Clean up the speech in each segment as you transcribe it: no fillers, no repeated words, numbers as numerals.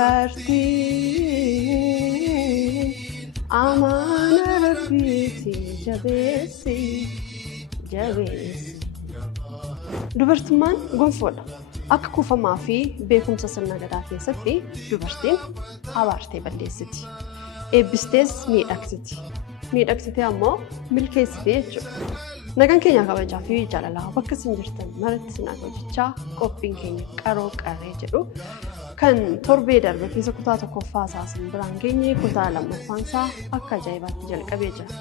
dubartii amaana rabbiiti jabeessi jabeessi. Dubartummaan gonfoodha. Akka kuufamaa fi beekumsa sirna gadaa keessatti dubartiin abaartee balleessiti. Eebbistees miidhagsiti. Miidhagsitee ammoo milkeessitee jechuudha. Nagaan keenya kabajaa fi jaalalaa bakka isin jirtan maratti isin hojjechaa qophiin keenya qaroo qarree jedhu kan torbee darbe keessa kutaa tokkoffaa isin biraan geenye kutaa lammaffaan isaa akka ajaa'ibaatti jalqabee jira.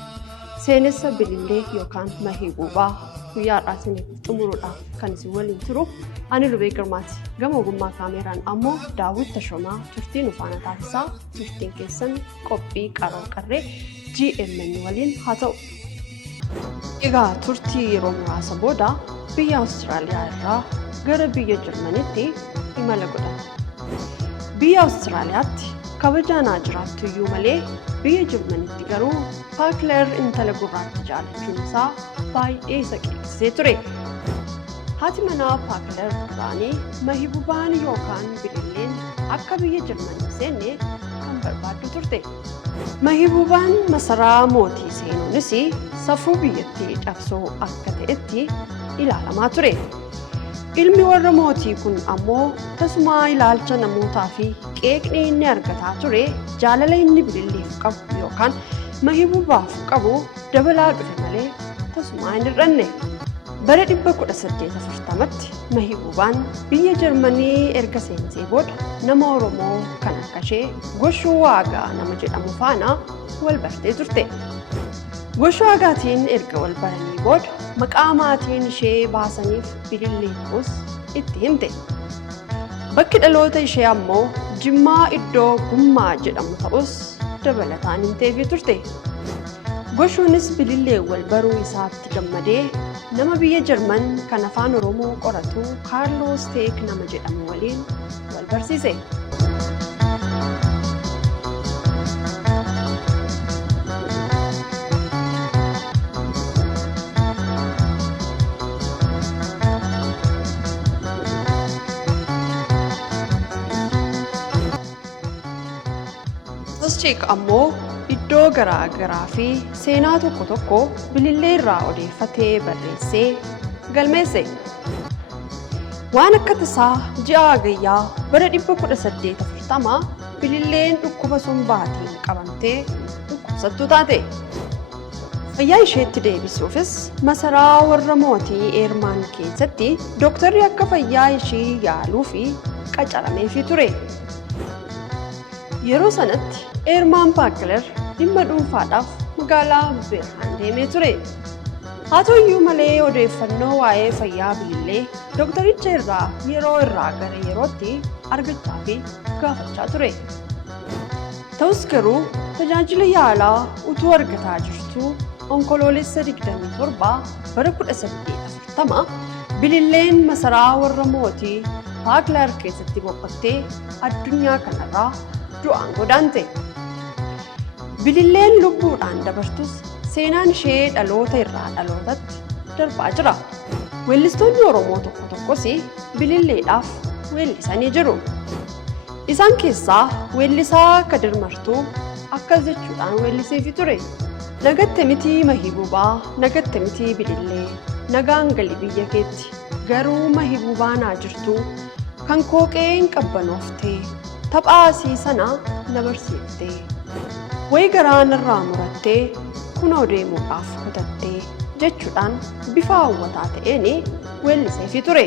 Seenessa bilillee yookaan mahii buubaa guyyaa har'aatiin xumuruudhaaf kan isin waliin turu ani Lubee Girmaati. Gama ogummaa kaameraan ammoo Daawit Tashomaa turtiin ufaana taasisaa turtiin keessan qophii qaroo qarree GMN waliin haa ta'u. Egaa turtii yeroo muraasa booda biyya Awustiraaliyaa irraa gara biyya Jarmaniitti imala godhan. Biyya Awustiraaliyaatti kabajaan jiraattu iyyuu malee biyya Jarmaniitti garuu Paakler intala gurraacha jaalachuun isaa baay'ee isa qeeqsisee ture. Haati manaa Paakler duraanii mahibubaan yookaan bililleen akka biyya Jarmanii seenne kan barbaaddu turte. Mahibubaan masaraa mootii seenuunis safuu biyyattii cabsoo akka ta'etti ilaalamaa ture. Ilmi warra mootii kun ammoo tasumaa ilaalcha namootaa fi qeeqni inni argataa ture jaalala inni bililleef qabu yookaan mahibubaaf qabu dabalaa dhufe malee tasumaa hin hir'anne. Bara 1840tti mahibubaan biyya Jarmanii erga seensee booda nama Oromoo kan akka ishee Goshuu Waagaa nama jedhamu faana wal bartee turte. Goshuu Waagaatiin erga wal baranii booda maqaa maatiin ishee baasaniif bililleetus itti himte. Bakki dhaloota ishee ammoo Jimmaa iddoo Gummaa jedhamu ta'us dabalataan himteefii turte. Goshuunis bilillee wal baruu isaatti gammadee nama biyya Jarman kan afaan Oromoo qoratu Kaarloos Teek nama jedhamu waliin wal barsiise. Teek ammoo iddoo garaa garaa fi seenaa tokko tokko bilillee irraa odeeffatee barreessee galmeesse. Waan akka tasaa ji'a Hagayyaa bara 1840 bililleen dhukkuba sombaatiin qabamtee dhukkubsattuu taate. Fayyaa isheetti deebisuufis masaraa warra mootii Eermaan keessatti dooktarri akka fayyaa ishee yaaluu fi qacarameefii ture. Yeroo sanatti Eermaan Paakler dhimma dhuunfaadhaaf magaalaa Beerhaan deemee ture. Haa ta'u iyyuu malee odeeffannoo waa'ee fayyaa bilillee dooktaricha irraa yeroo gara yerootti argachaa fi gaafachaa ture. Ta'us garuu tajaajila yaalaa utuu argataa jirtu onkoloolessa 27 bara 1840 bililleen masaraa warra mootii Paakler keessatti boqottee addunyaa kanarraa du'aan godaante. Bililleen lubbuudhaan dabartus seenaan ishee dhaloota irraa dhalootatti darbaa jira. Weellistoonni Oromoo tokko tokkos bililleedhaaf weellisanii jiru. Isaan keessaa weellisaa Kadir Martuu akkas jechuudhaan weelliseefii ture. Nagatte miti mahibubaa, nagatte miti bilillee, nagaan gali biyya keetti, garuu mahibubaa naa jirtu, kan kooqeen qabbanooftee, taphaasii sana na barsiiftee. Wayi garaan irraa murattee kunoo deemuudhaaf kutattee jechuudhaan bifa hawwataa ta'een weelliseefii ture.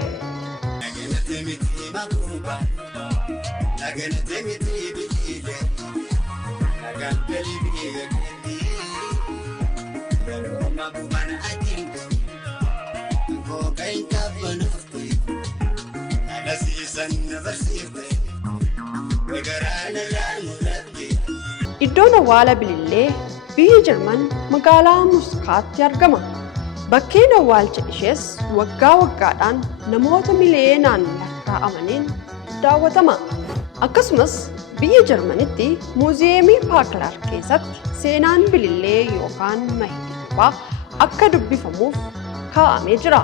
Iddoon awwaala bilillee biyya Jarman magaalaa Muskaatti argama. Bakkeen awwaalcha ishees waggaa waggaadhaan namoota miliyoonaan lakkaa'amaniin daawwatama. Akkasumas biyya Jarmanitti muuziyeemii Paakler keessatti seenaan bilillee yookaan mahibubaa akka dubbifamuuf kaa'amee jira.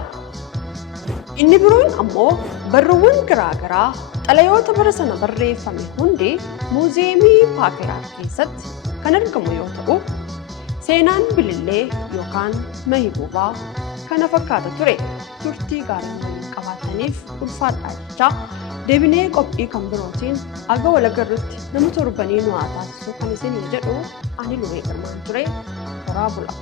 Inni biroon ammoo barruuwwan garaagaraa xalayoota bara sana barreeffame hundi muuziyeemii Paakeraa keessatti kan argamu yoo ta'u, seenaan bilillee yookaan mahibubaa kana fakkaata ture. Turtii gaarii waliin qabaataniif ulfaadhaa jecha deebinee qophii kan birootiin aga wal agarrutti nama torbanii nu haa taasisu kan isin jedhu ani Lubee Girmaan ture. Horaa bula.